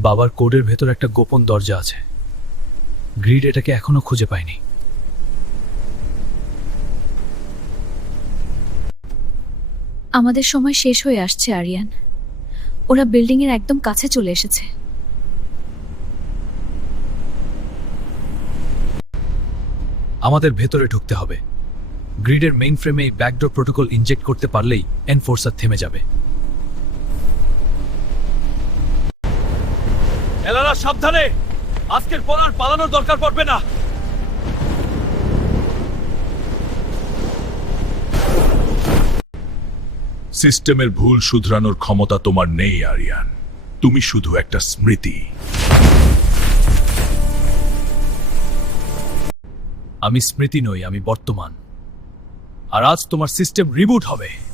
বাবার কোডের ভেতর একটা গোপন দরজা আছে। গ্রিড এটাকে এখনো খুঁজে পায়নি। আমাদের সময় শেষ হয়ে আসছে আরিয়ান। ওরা বিল্ডিং এর একদম কাছে চলে এসেছে। আমাদের ভেতরে ঢুকতে হবে। গ্রিডের মেইন ফ্রেমে এই ব্যাকডোর প্রোটোকল ইনজেক্ট করতে পারলেই এনফোর্সার থেমে যাবে। এলারা সাবধানে, আজকের পর আর পালানোর দরকার পড়বে না। সিস্টেমের ভুল শুধরানোর ক্ষমতা তোমার নেই আরিয়ান। তুমি শুধু একটা স্মৃতি। আমি স্মৃতি নই, আমি বর্তমান। আর আজ তোমার সিস্টেম রিবুট হবে।